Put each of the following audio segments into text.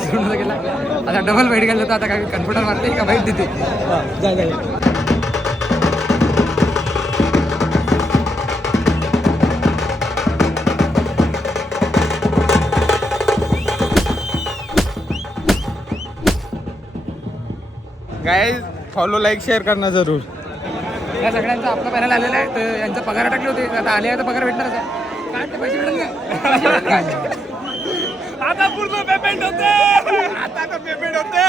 सोडून गेला. आता डबल बाईट घालतो. आता काय कन्फ्युटर मारते का बाईट देते. गाइस फॉलो लाईक शेअर करणं जरूर. या सगळ्यांचा आपला पॅनल आलेला आहे. तर यांचा पगार टाकले होते. आता आले आहे तर पगार भेटणारच आहे. काय ते पैसे भेटेल का? आता पूर्ण पेमेंट होते. आता तर पेमेंट होते.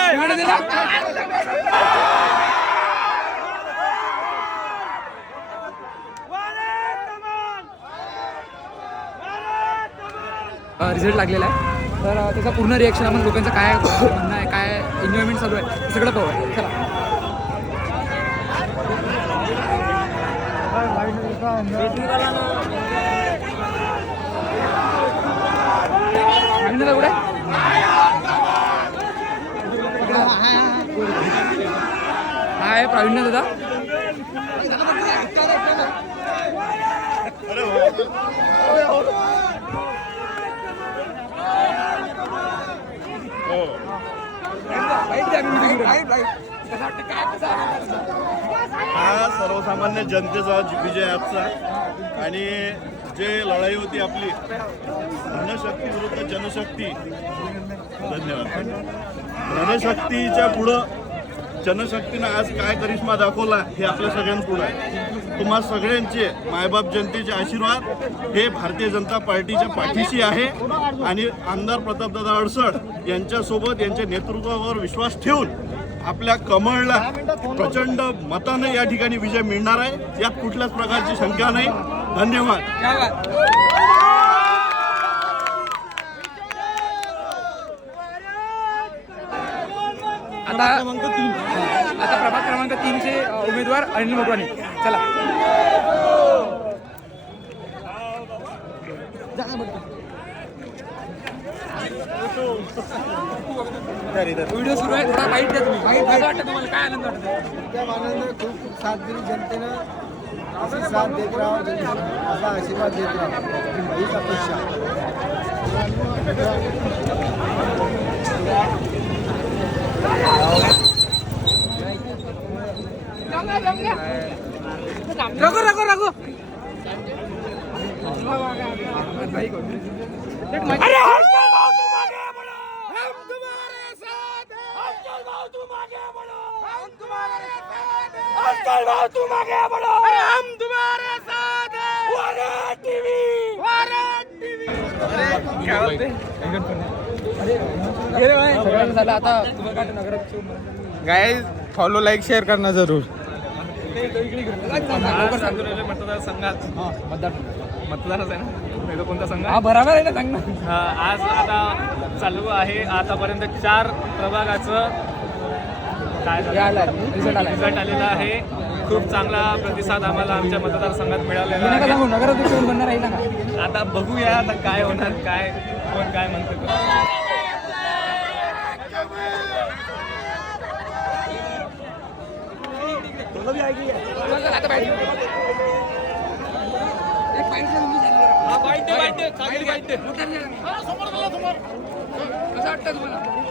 रिझल्ट लागलेला आहे. तर त्याचा पूर्ण रिॲक्शन आपण लोकांचं काय म्हणणं आहे, काय एन्जॉयमेंट चालू आहे हे सगळं पाहूया. चला. कुठे हाय प्रवीण दादा. हा सर्वसामान्य जनतेचा विजय आजचा. आणि जे लढाई होती आपली धनशक्ती विरुद्ध जनशक्ती. धन्यवाद. धनशक्तीच्या पुढं जनशक्तीनं आज काय करिश्मा दाखवला हे आपल्या सगळ्यांपुढं आहे. तुम्हा सगळ्यांचे मायबाप जनतेचे आशीर्वाद हे भारतीय जनता पार्टीच्या पाठीशी आहे. आणि आमदार प्रतापदादा अडसड यांच्यासोबत यांच्या नेतृत्वावर विश्वास ठेवून आपल्या कमळला प्रचंड मताने या ठिकाणी विजय मिळणार आहे. यात कुठल्याच प्रकारची शंका नाही. धन्यवाद. आता प्रभाग क्रमांक 3 चे उमेदवार अनिल मोटवानी. चला. व्हिडिओ सुरू आहे. थोडा बाईट द्या तुम्ही. बाईट कसं वाटतं तुम्हाला? काय आनंद वाटतं? त्या मानानं खूप साथ दिली जनतेनं. अशी साथ देत राहा, असा आशीर्वाद देत राहा हीच अपेक्षा. रघु रघु रघु अरे हर्षल भाऊ तुम आगे बढ़ो, हम तुम्हारे साथ हैं. हर्षल भाऊ तुम आगे बढ़ो, हम तुम्हारे साथ हैं. हर्षल भाऊ तुम आगे बढ़ो, अरे हम तुम्हारे साथ हैं. Warad TV, Warad TV. अरे क्या बोलते? अरे भाई सगळं झालं. आता तुम्हाला काय नगरात गाइस फॉलो लाईक शेअर करणं जरूर. मतदारसंघात मतदारच आहे ना कोणता संघ? हा बरोबर आहे ना. सांग ना. आज आता चालू आहे. आतापर्यंत 4 प्रभागाचं काय रिझल्ट आलेला आहे. खूप चांगला प्रतिसाद आम्हाला आमच्या मतदारसंघात मिळालेला आहे. सांगू नगराध्यक्ष बनणार आहे ना. आता बघूया आता काय होणार, काय कोण काय म्हणतो.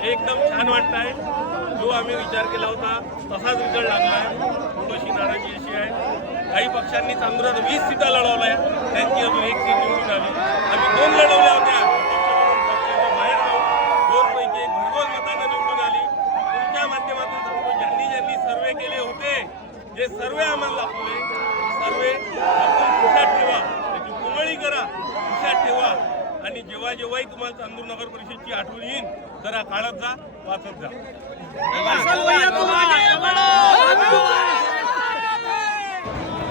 एकदम छान वाटत आहे. जो आम्ही विचार केला होता तसाच रिझल्ट लागला आहे. थोडीशी नाराजी अशी आहे, काही पक्षांनी चांगलं 20 सीटा लढवल्या, त्यांची अजून 1 सीट निवडून आली. आम्ही 2 लढवल्या होत्या, बाहेर जाऊन 2 पैकी 1 भरघोस मतानं निवडून आली. तुमच्या माध्यमातून सांगतो, ज्यांनी ज्यांनी सर्वे केले होते, जे सर्वे आम्हाला दाखवले, सर्वे आपण खुशात ठेवा, त्याची कुमळी करा, खुशात ठेवा. आणि जेव्हा जेव्हाही तुम्हाला चांदूर नगर परिषदची आठवण येईल, जरा काढत जा, वाचत जा.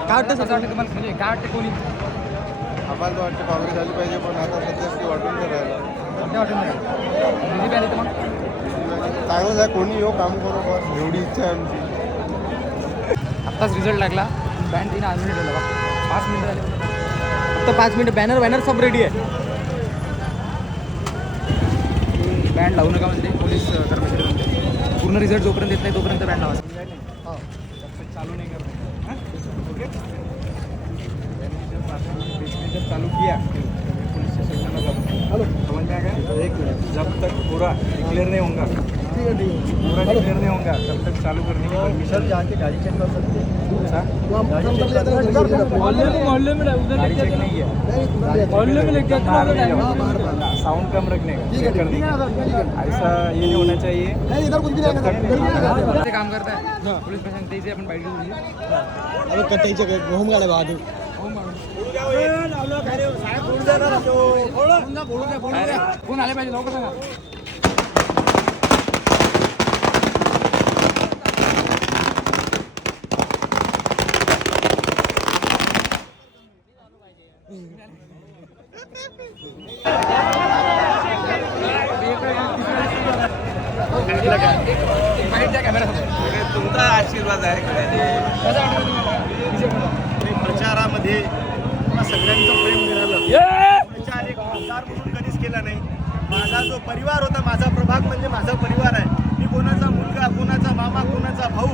काय वाटतं तुम्हाला? म्हणजे काय वाटतं कोणी आम्हाला तर वाटतं काँग्रेस झाली पाहिजे, पण आता सध्या ती वाटून नाही राहिला. कोणत्या वाटून नाही? बीजेपी आली तर मग चांगलंच आहे, कोणी येऊ काम करू, बस एवढी इच्छा आहे आमची. आत्ताच रिझल्ट लागला. बँड 3 आज मिनिट झालं. 5 मिनिटं झाले. फक्त 5 मिनिटं. बॅनर सब रेडी आहे. बँड लावू नका म्हणते पोलीस कर्मचारी म्हणते. पूर्ण रिझल्ट जोपर्यंत येत नाही तोपर्यंत बँड लावा. चालू नाही करत. चालू किया पुलिस स्टेशन करना चाहता हूँ। समझ में आ गया? एक मिनट, जब तक पूरा डिक्लेयर नहीं होगा, ठीक है पूरा डिक्लेयर नहीं होगा, तब तक चालू करने की परमिशन जाके गाड़ी चेक कर सकते हैं मोहल्ले में गाड़ी चेक नहीं है, मोहल्ले में लेके साउंड कम रखने का, चेक करने का। ऐसा ये नहीं होना चाहिए। इधर कुछ भी नहीं काम करता है पुलिस प्रशासन से अपन बाइक अबे कटाई घूम गाले बाद फोन आले पाहिजे लवकर सांगा. तुमचा आशीर्वाद आहे प्रचारामध्ये मला सगळ्यांचं प्रेम मिळालं. प्रचार एक आमदार म्हणून कधीच केला नाही. माझा जो परिवार होता, माझा प्रभाग म्हणजे माझा परिवार आहे. मी कोणाचा मुलगा, कोणाचा मामा, कोणाचा भाऊ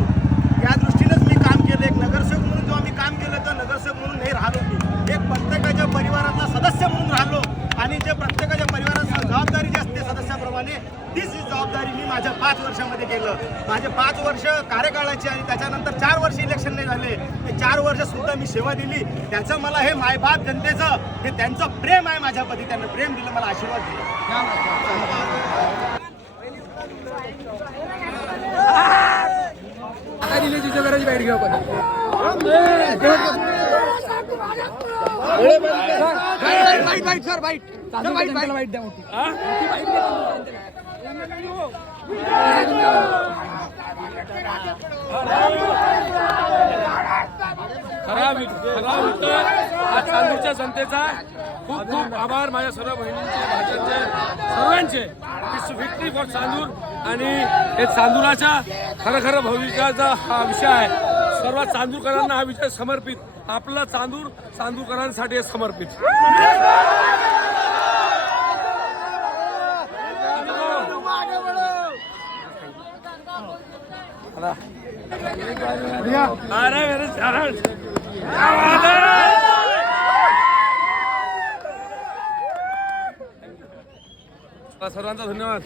या दृष्टीनेच मी काम केलं. एक नगरसेवक म्हणून जेव्हा मी काम केलं तर नगरसेवक म्हणून नाही राहिलो मी, एक प्रत्येकाच्या परिवारातला सदस्य म्हणून राहिलो. आणि जे प्रत्येकाच्या परिवाराची जबाबदारी जी असते सदस्याप्रमाणे, तीच जबाबदारी मी माझ्या 5 वर्षामध्ये केलं. माझे 5 वर्ष कार्यकाळाची आणि त्याच्यानंतर 4 वर्ष इलेक्शन नाही झाले. ते 4 वर्ष सुद्धा मी सेवा दिली. त्याचं मला हे मायबाप जनतेचं हे त्यांचं प्रेम आहे माझ्याप्रती. त्यांनी प्रेम दिलं, मला आशीर्वाद दिला. दिली तुझ्या घराची बाईट घेऊ पण वाईट द्या मोठी. आज चांदूरच्या जनतेचा खूप खूप आभार. माझ्या सर्व बहिणींचे, भाषांचे, सर्वांचे. It's victory for Chandur. आणि हे चांदुराच्या खरं भविष्याचा हा विषय आहे. सर्व चांदूरकरांना हा विषय समर्पित. आपला चांदूर चांदूरकरांसाठी समर्पित. अरे मेरे चरण, क्या बात है. सर्वांचा धन्यवाद.